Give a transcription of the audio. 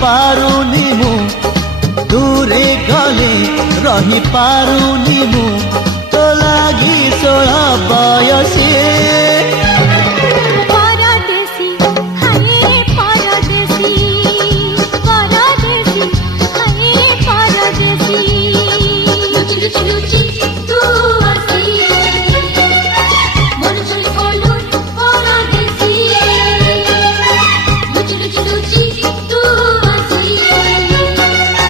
पारुनी मु दूरे गले रही पारुनी मु तो लागी 16 बयसी